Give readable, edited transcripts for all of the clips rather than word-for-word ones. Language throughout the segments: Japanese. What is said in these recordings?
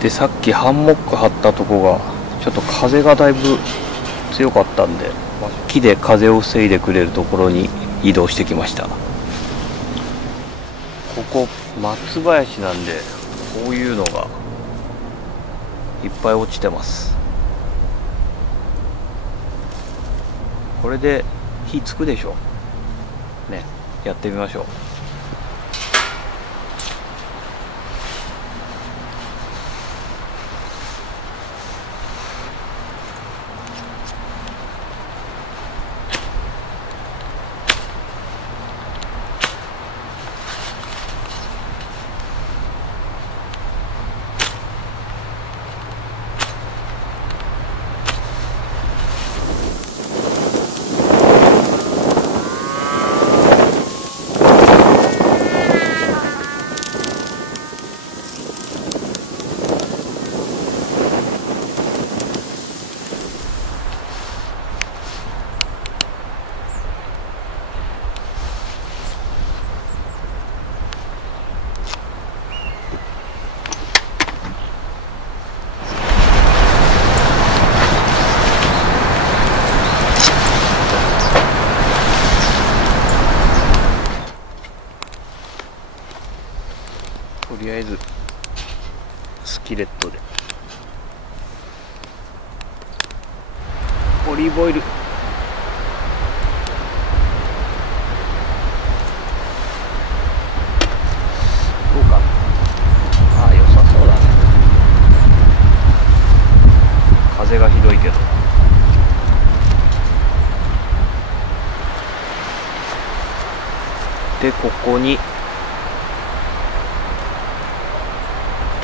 で、さっきハンモック張ったとこがちょっと風がだいぶ強かったんで、木で風を防いでくれるところに移動してきました。ここ松林なんで、こういうのがいっぱい落ちてます。これで火つくでしょね。やってみましょう。とりあえずスキレットでオリーブオイル、どうかな。ああ、良さそうだね。風がひどいけど。で、ここに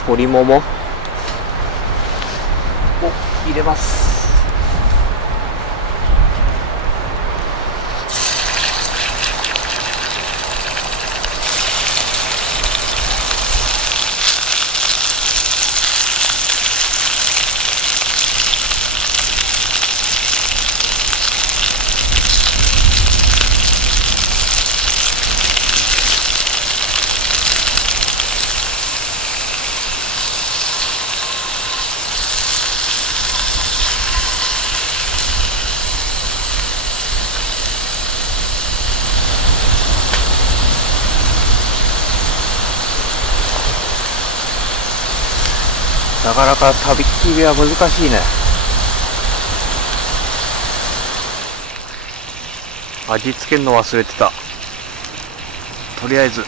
鶏ももを入れます。なかなか旅切りは難しいね。味付けるの忘れてた。とりあえず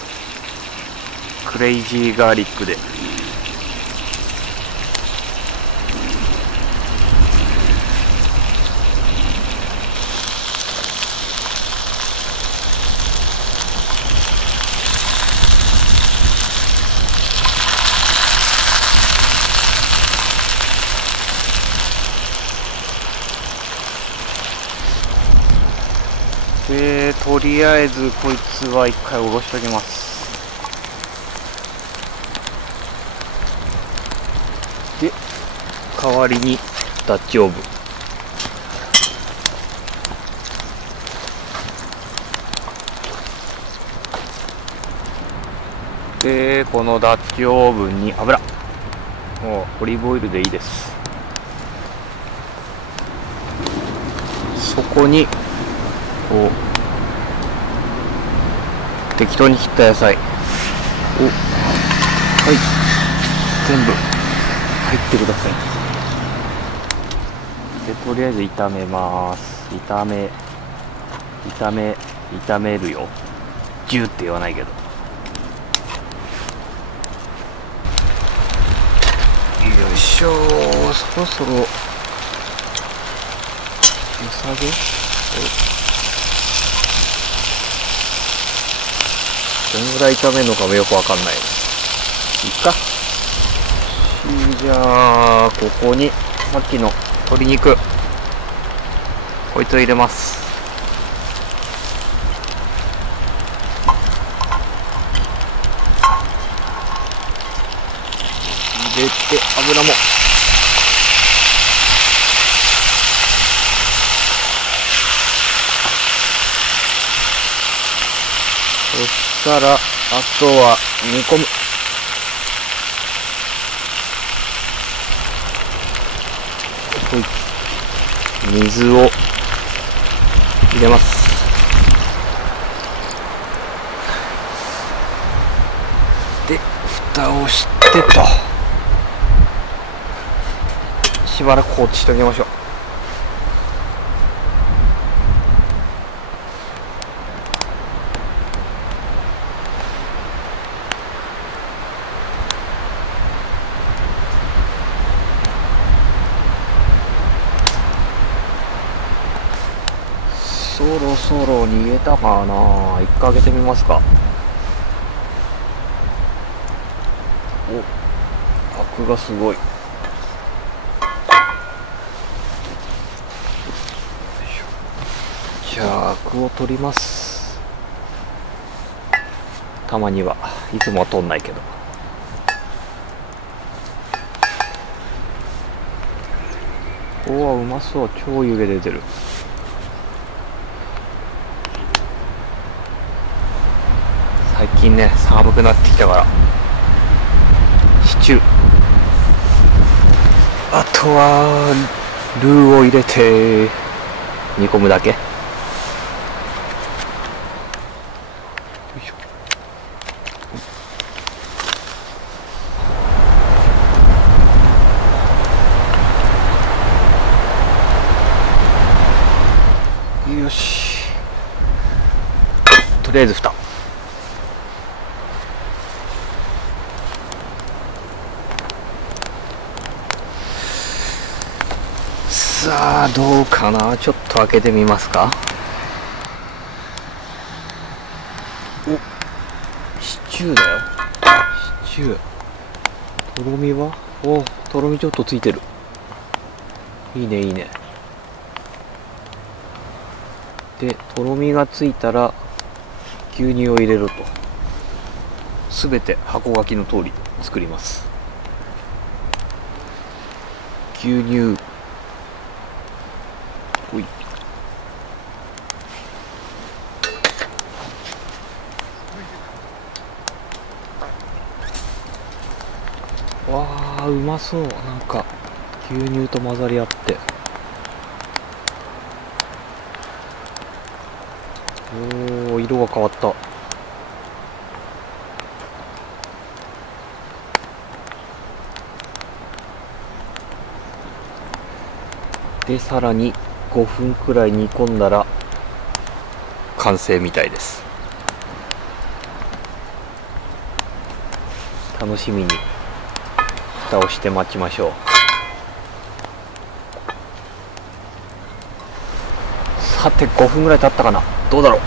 クレイジーガーリックで。とりあえずこいつは一回おろしときます。で、代わりにダッチオーブン。で、このダッチオーブンに油、もうオリーブオイルでいいです。そこにこう適当に切った野菜を、はい、全部入ってください。で、とりあえず炒めます。炒めるよ。ジューって言わないけど。よいしょー。そろそろよさげ、どんぐらい炒めるのかもよくわかんない。いいか。じゃあここにさっきの鶏肉、こいつを入れます。入れて油も。そしたらあとは煮込む。ほい。水を入れます。で蓋をしてと、しばらく放置しておきましょう。そろそろ煮えたかな。一回開けてみますか。お、アクがすごい。じゃあアクを取ります。たまには、いつもは取んないけど。おお、うまそう。超湯気出てる。最近ね、寒くなってきたからシチュー、あとはルーを入れて煮込むだけ。よいしょ。よし、とりあえず蓋。さあどうかな。ちょっと開けてみますか。お、シチューだよ。シチュー。とろみは、お、とろみちょっとついてる。いいねいいね。でとろみがついたら牛乳を入れると。すべて箱書きの通り作ります。牛乳、ほい。わあ、うまそう。なんか牛乳と混ざり合って、おお、色が変わった。でさらに5分くらい煮込んだら完成みたいです。楽しみに蓋をして待ちましょう。さて5分ぐらい経ったかな。どうだろう。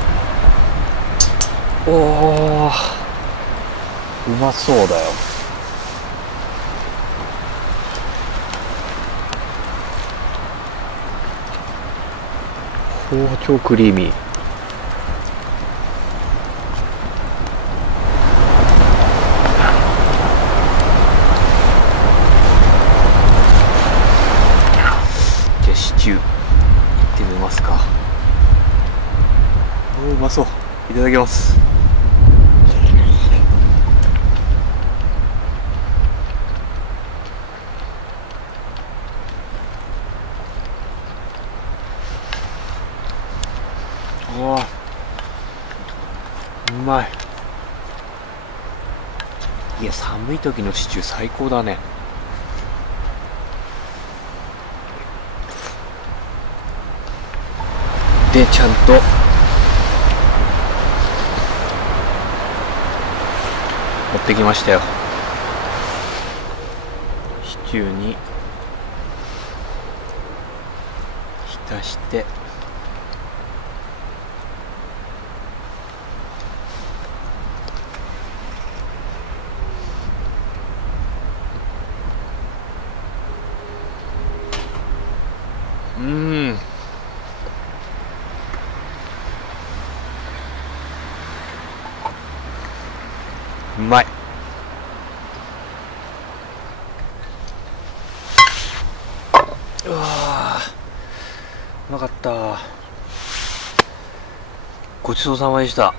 おー、うまそうだよ。おー、超クリーミー。じゃあシチューいってみますか。おー、うまそう。いただきます。うわ、うまい。いや、寒い時のシチュー最高だね。でちゃんと持ってきましたよ。シチューに浸して、うまい。うわー、うまかった。ごちそうさまでした。